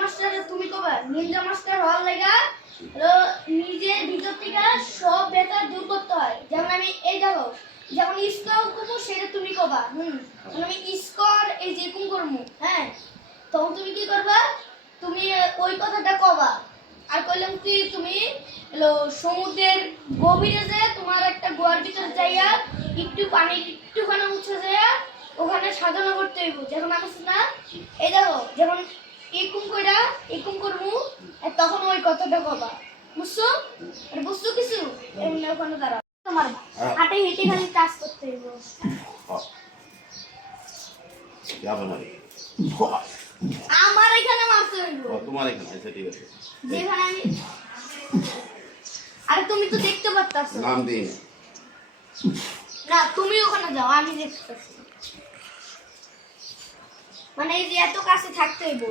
Master তুমি কবে Ninja master হওয়ার লাগা নিজের ভিতর থেকে সব ব্যথা দূর করতে হয়। যেমন আমি এই দেখো যেমন স্কোর করবো সেটা তুমি কবা আমি স্কোর এই যেরকম করবো হ্যাঁ তখন তুমি কি করবা তুমি ওই কথাটা কবা। আর কইলাম কি তুমি সমুদ্রের গভীরে যে তোমার একটা গোয়ার ভিতরে যাইয়া একটু পানি একটুখানি উঠে যাইয়া ওখানে সাধনা করতে হইব। যখন আমি না এই দেখো যেমন এরকম কইরা এরকম করবো তখন ওই কথাটা কবা বুঝছো আর বুঝছো কিছু এমনি ওখানে দাঁড়াও তোমার হাঁটে হেঁটে খালি কাজ করতে হইব। আমার এখানে মারতে হইব তোমার এখানে আচ্ছা ঠিক আছে যেখানে আমি আরে তুমি তো দেখতে পারতাছ নাম দিন না তুমি ওখানে যাও আমি দেখতেছি মানে এই যে এত কাছে থাকতে হইব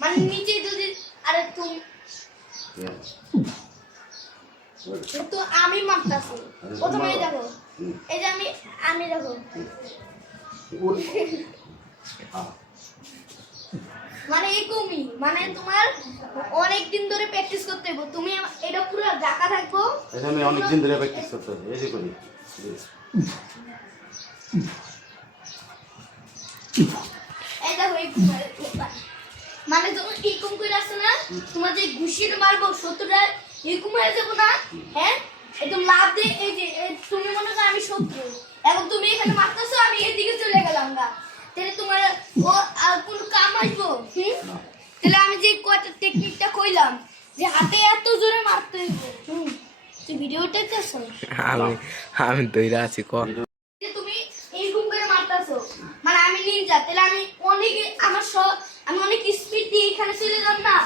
মানে নিচে যদি আরে তুমি তো আমি মারতাছি প্রথমে এই দেখো এই যে আমি দেখো মানে এরকমই মানে তোমার অনেক দিন ধরে প্র্যাকটিস করতে হবে। তুমি এটা পুরো ঢাকা থাকবো এটা আমি অনেক দিন ধরে প্র্যাকটিস করতে হবে এই যে করি এই দেখো মানে তুমি এরকম করে আসছে না তোমার যে ঘুষির মারবো 70টা এরকম হয়ে যাবো না হ্যাঁ একদম লাভ দিয়ে এই যে তুমি মনে করো আমি শত্রু এখন তুমি এখানে মারতেছো আমি এদিকে চলে গেলাম না তাহলে তোমার ও আর কোন কাম আসবো তাহলে আমি যে কয়টা টেকনিকটা কইলাম যে হাতে এত জোরে মারতে হইব তুই ভিডিওটা দেখছো আমি দইরা আছি কর যে তুমি এইরকম করে মারতাছো মানে আমি নিনজা তাহলে আমি অনেক আমি অনেক স্পিড দিয়ে এখানে চলে যাব না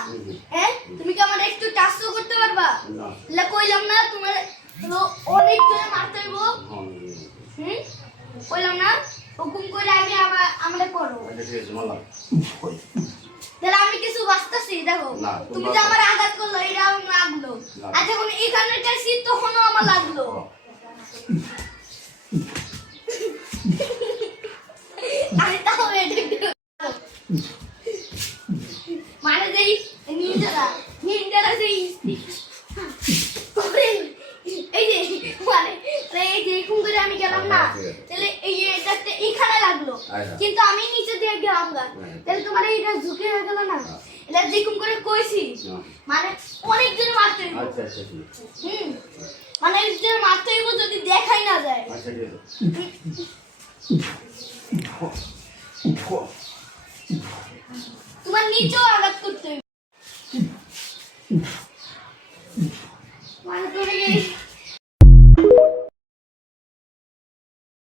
হ্যাঁ তুমি কি আমার একটু টাচও করতে পারবা না কইলাম না তোমার অনেক জোরে মারতে হইব কইলাম না হুকুম করে আগে আমারে করো তাহলে আমি কিছু বাঁচতেছি দেখো তুমি যে আমার আঘাত করলো এটা আমার লাগলো আর যখন এখানে গেছি তখনও আমার লাগলো আমি তাও মানে যেই নিনজারা যেই এই যে মানে এই যে এরকম করে আমি গেলাম না তাহলে এই এটাতে এখানে লাগলো কিন্তু আমি নিচে দিয়ে গেলাম না তাহলে তোমার এইটা ঝুঁকে হয়ে গেল না এটা যেরকম করে কইছি মানে অনেক জন মারতে হইব মানে এই যে মারতে হইব যদি দেখাই না যায় তোমার নিচেও আঘাত করতে হইব মানে তুমি